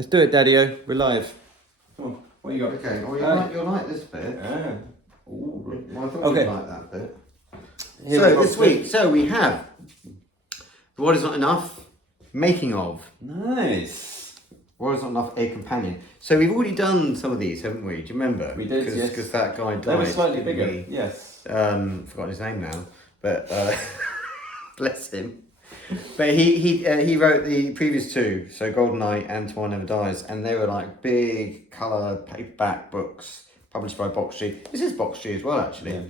Let's do it, Daddy-O. We're live. Come on. What you got? Okay. Oh, you'll like this bit. Yeah. Ooh, well, I thought okay. you'd like that bit. So this week, we have What Is Not Enough, Making of. Nice. What Is Not Enough, A Companion. So we've already done some of these, haven't we? Do you remember? We did, yes. Because that guy died. They were slightly bigger, yes. Forgotten his name now, but bless him. But he wrote the previous two, so GoldenEye and Tomorrow Never Dies, and they were like big colour paperback books published by Box Tree. This is Box Tree as well, actually. Yeah.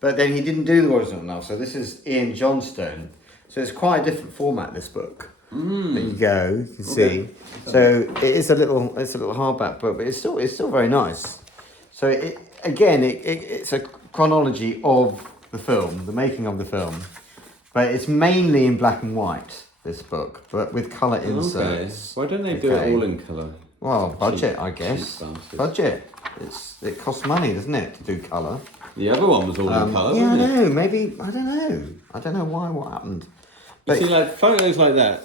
But then he didn't do The What Is Not Enough, so this is Ian Johnstone. So it's quite a different format, this book. There you go, you can see. So it's a little hardback book, but it's still very nice. So it's a chronology of the film, the making of the film. But it's mainly in black and white, this book, but with colour inserts. Why don't they do it all in colour? Well, budget, I guess. Budget. It costs money, doesn't it, to do colour? The other one was all in colour, yeah, wasn't I know. Maybe, I don't know. I don't know what happened. But you see, like, photos like that,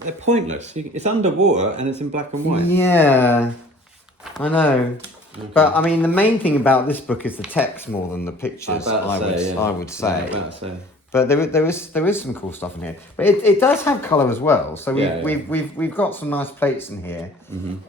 they're pointless. It's underwater and it's in black and white. Yeah, I know. Okay. But, I mean, the main thing about this book is the text more than the pictures, I would say. But there is some cool stuff in here. But it does have colour as well. So we've got some nice plates in here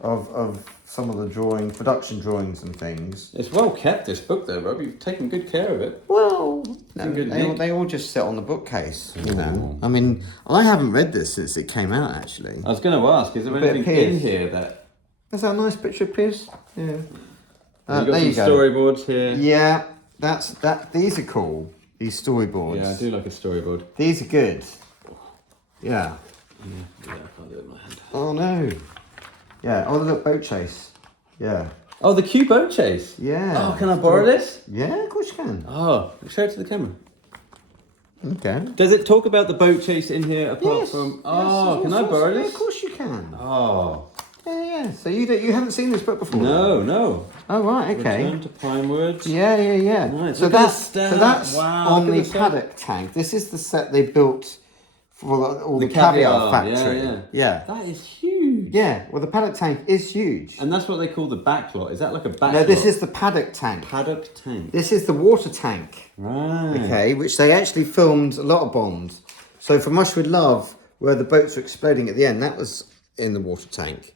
of some of the production drawings and things. It's well kept, this book though, Rob. You've taken good care of it. Well, they all just sit on the bookcase, you know. I mean, I haven't read this since it came out, actually. I was going to ask, is there anything in here that... Is that a nice picture of Pierce? Yeah. You've got some storyboards here. Yeah, these are cool. These storyboards. Yeah, I do like a storyboard. These are good. Yeah. I can't do it with my hand. Oh no. Yeah. Oh, look, boat chase. Yeah. Oh, the Q boat chase. Yeah. Oh, can I borrow this? Yeah, of course you can. Oh, show it to the camera. Okay. Does it talk about the boat chase in here apart from? Oh, can I borrow this? Yeah, of course you can. Oh. Yeah. So you haven't seen this book before? No. Oh right, okay. Return to Pinewood. Yeah. Nice. So that's on the paddock tank. This is the set they built for all the caviar factory. Yeah. That is huge. Yeah. Well, the paddock tank is huge. And that's what they call the backlot. Is that like a backlot? No, this is the paddock tank. Paddock tank. This is the water tank. Right. Okay, which they actually filmed a lot of Bond. So for Mush With Love, where the boats were exploding at the end, that was in the water tank.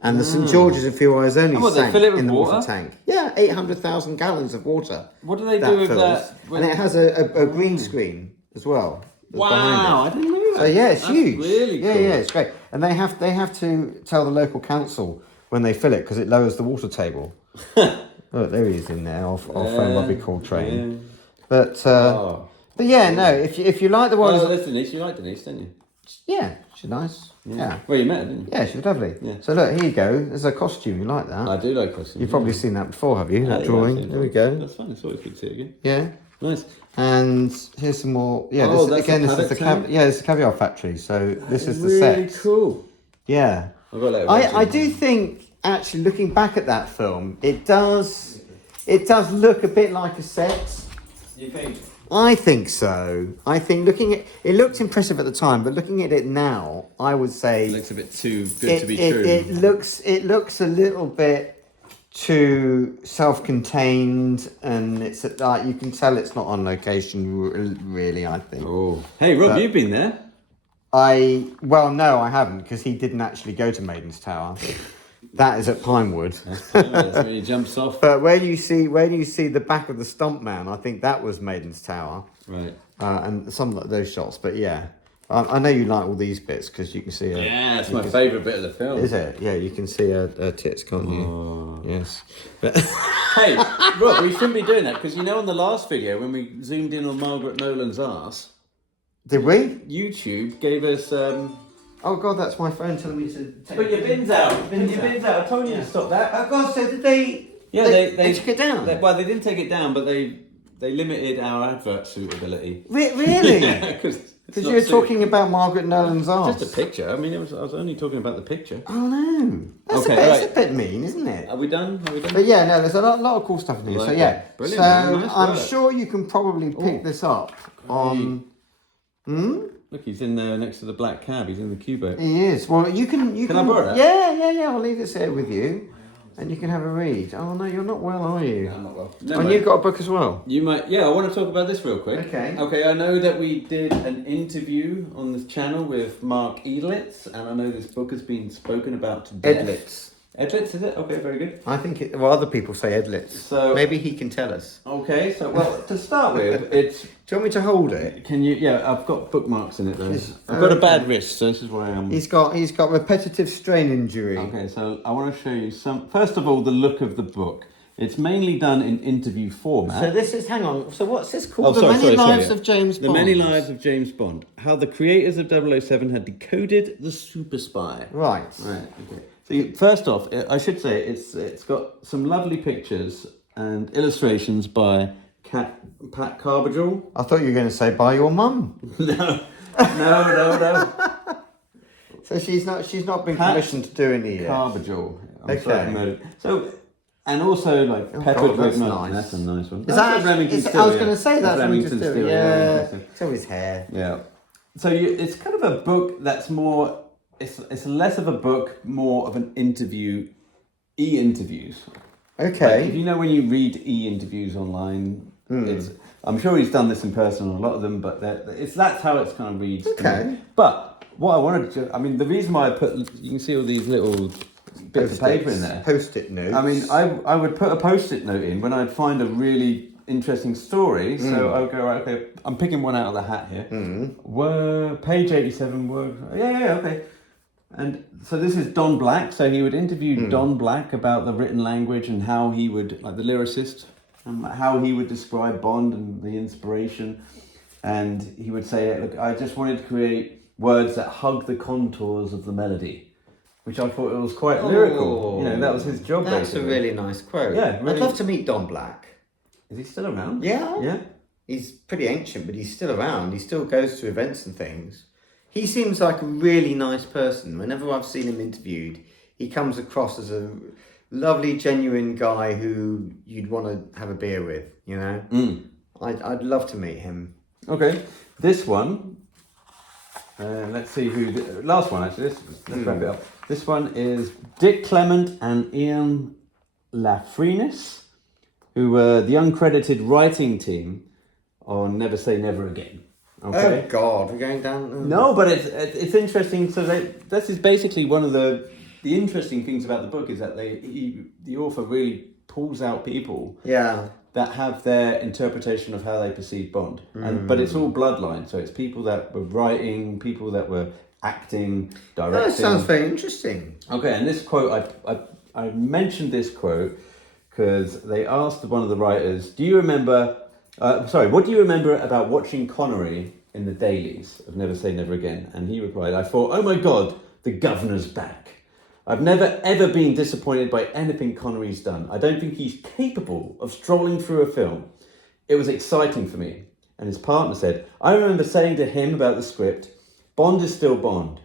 And the St George's of Few Eyes Only sank in the water tank. Yeah, 800,000 gallons of water. What do they do with that? And it has a green screen as well. Wow, I didn't know that. So yeah, it's huge. Really cool. Yeah, it's great. And they have to tell the local council when they fill it because it lowers the water table. Look, there he is in there. I'll phone Robbie Coltrane. Yeah. But yeah, no. If you like the one, that's Denise. You like Denise, don't you? Yeah, she's nice. Yeah. Well, you met her, didn't you? Yeah, she's lovely. Yeah. So look, here you go. There's a costume. You like that? I do like costumes. You've probably seen that before, have you? That drawing. There we go. That's fine. It's always good to see it again. Yeah. Nice. And here's some more. Yeah. This is the caviar factory. So this is the set. Really cool. Yeah. I do think actually looking back at that film, it does look a bit like a set. You think? I think so. I think looking at it looked impressive at the time, but looking at it now, I would say it looks a bit too good to be true. It looks a little bit too self-contained, and it's like you can tell it's not on location. Really, I think. Oh, hey Rob, you've been there. No, I haven't because he didn't actually go to Maiden's Tower. That is at Pinewood. That's where he jumps off. But when you see the back of the stump man, I think that was Maiden's Tower. Right. And some of those shots, but yeah. I know you like all these bits because you can see her. Yeah, it's my favourite bit of the film. Is it? Yeah, you can see her tits, can't you? Yes. But hey, Rob, we shouldn't be doing that because on the last video when we zoomed in on Margaret Nolan's arse. Did we? YouTube gave us. Oh God, that's my phone telling me to take. Put your bins out. Put your bins out. I told you to stop that. Oh God, so did they? Yeah, they took it down. They didn't take it down, but they limited our advert suitability. Really? Yeah, because you were talking about Margaret Nolan's arse. Just a picture. I mean, I was only talking about the picture. Oh no, that's a bit mean, isn't it? Are we done? But yeah, no, there's a lot of cool stuff in here. So yeah, brilliant. So I'm sure you can probably pick this up on. Look, he's in there next to the black cab. He's in the Cubo. He is. Well, you can. Can I borrow that? Yeah. I'll leave this here with you, and you can have a read. Oh no, you're not well, are you? I'm not well. And you've got a book as well. You might. Yeah, I want to talk about this real quick. Okay. Okay, I know that we did an interview on this channel with Mark Edlitz, and I know this book has been spoken about to death. Edlitz. Edlitz, is it? Okay, very good. I think it. Well, other people say Edlitz. So maybe he can tell us. Okay, so well, to start with, it's. Do you want me to hold it? Can you? Yeah, I've got bookmarks in it though. I've got a bad wrist, so this is where I am. He's got repetitive strain injury. Okay, so I want to show you some. First of all, the look of the book. It's mainly done in interview format. So this is. Hang on. So what's this called? Oh, The Many Lives of James Bond. The Many Lives of James Bond. How the creators of 007 had decoded the super spy. Right. Right. Okay. So first off, I should say it's got some lovely pictures and illustrations by Pat Carbajal. I thought you were going to say by your mum. No. So she's not been commissioned to do any yet. Carbajal. Okay. So, and also like peppered God, that's with nice. That's a nice one. Is that Remington I was going to say that's Remington Remington Steele. Yeah. So his hair. Yeah. So it's kind of a book that's more. It's less of a book, more of an interview, e-interviews. Okay. Like, if you know when you read e-interviews online, I'm sure he's done this in person on a lot of them, but that's how it's kind of reads. Okay. But what I wanted to, I mean, the reason why I you can see all these little bits of paper in there. Post-it notes. I mean, I would put a post-it note in when I'd find a really interesting story. So I would go, right, okay, I'm picking one out of the hat here. Word, page 87, word. Yeah, okay. And so this is Don Black. So he would interview Don Black about the written language and how he would, like the lyricist, and how he would describe Bond and the inspiration. And he would say, look, I just wanted to create words that hug the contours of the melody, which I thought it was quite lyrical. You know, that was his job. That's basically. a really nice quote. Yeah, really. I'd love to meet Don Black. Is he still around? Yeah. Yeah. He's pretty ancient, but he's still around. He still goes to events and things. He seems like a really nice person. Whenever I've seen him interviewed, he comes across as a lovely, genuine guy who you'd want to have a beer with, you know? I'd love to meet him. Okay. This one, let's see who... last one, actually. Let's wrap it up. This one is Dick Clement and Ian Lafrenis, who were the uncredited writing team on Never Say Never Again. Okay. Oh God, we're going down. No, but it's interesting. So this is basically one of the interesting things about the book is that the author really pulls out people that have their interpretation of how they perceive Bond, but it's all bloodline. So it's people that were writing, people that were acting, directing. That sounds very interesting. Okay, and this quote I mentioned this quote because they asked one of the writers, "Do you remember?" what do you remember about watching Connery in the dailies of Never Say Never Again? And he replied, I thought, oh my God, the governor's back. I've never ever been disappointed by anything Connery's done. I don't think he's capable of strolling through a film. It was exciting for me. And his partner said, I remember saying to him about the script, Bond is still Bond.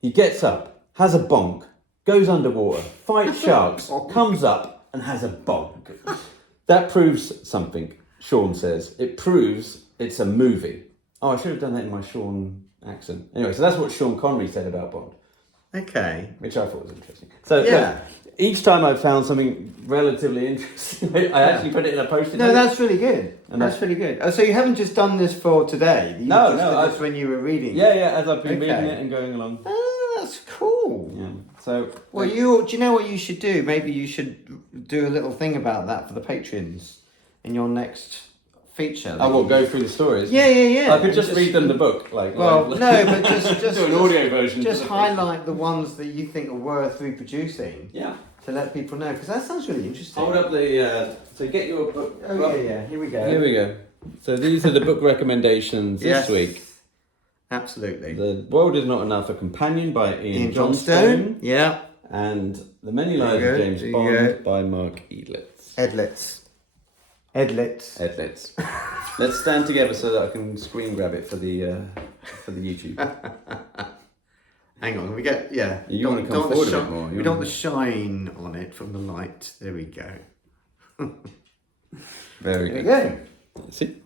He gets up, has a bonk, goes underwater, fights sharks, comes up and has a bonk. That proves something. Sean says, it proves it's a movie. Oh, I should have done that in my Sean accent. Anyway, so that's what Sean Connery said about Bond. Okay. Which I thought was interesting. So yeah. Each time I've found something relatively interesting, I actually put it in a post-it note. No, that's really good. And that's really good. Oh, so you haven't just done this for today? You no. Just when you were reading. Yeah, as I've been reading it and going along. Oh, that's cool. Yeah. So. Well, do you know what you should do? Maybe you should do a little thing about that for the patrons in your next feature. I will go through the stories. Yeah. I could just read them the book, like. Well, no, but just do an audio version. Just highlight the ones that you think are worth reproducing. Yeah. To let people know, because that sounds really interesting. Hold up the. So get your book. Oh yeah. Here we go. Here we go. So these are the book recommendations this week. Absolutely. The World Is Not Enough: A Companion by Ian Johnstone. Yeah. And The Many Lives of James Bond by Mark Edlitz. Edlitz. Let's stand together so that I can screen grab it for the YouTube. Hang on, we get You want to come forward a bit more. We don't want the shine on it from the light. There we go. Very good. There we go. See.